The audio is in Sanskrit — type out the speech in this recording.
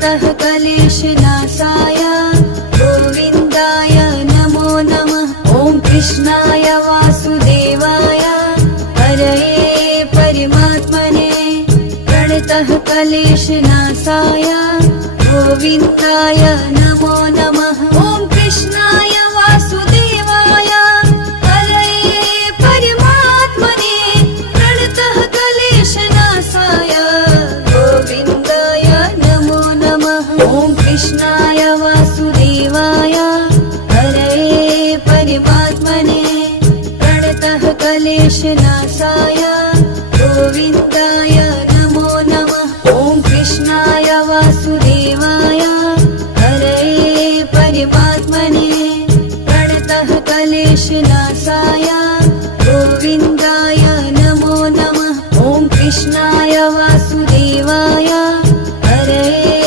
प्रणतः क्लेशनाशाय गोविन्दाय नमो नमः। ॐ कृष्णाय वासुदेवाय हरये परमात्मने प्रणतः क्लेशनाशाय गोविन्दाय नमो नमः। ॐ कृष्णाय वासुदेवाय हरये परमात्मने प्रणतः क्लेशनाशाय गोविन्दाय नमो नमः। ॐ कृष्णाय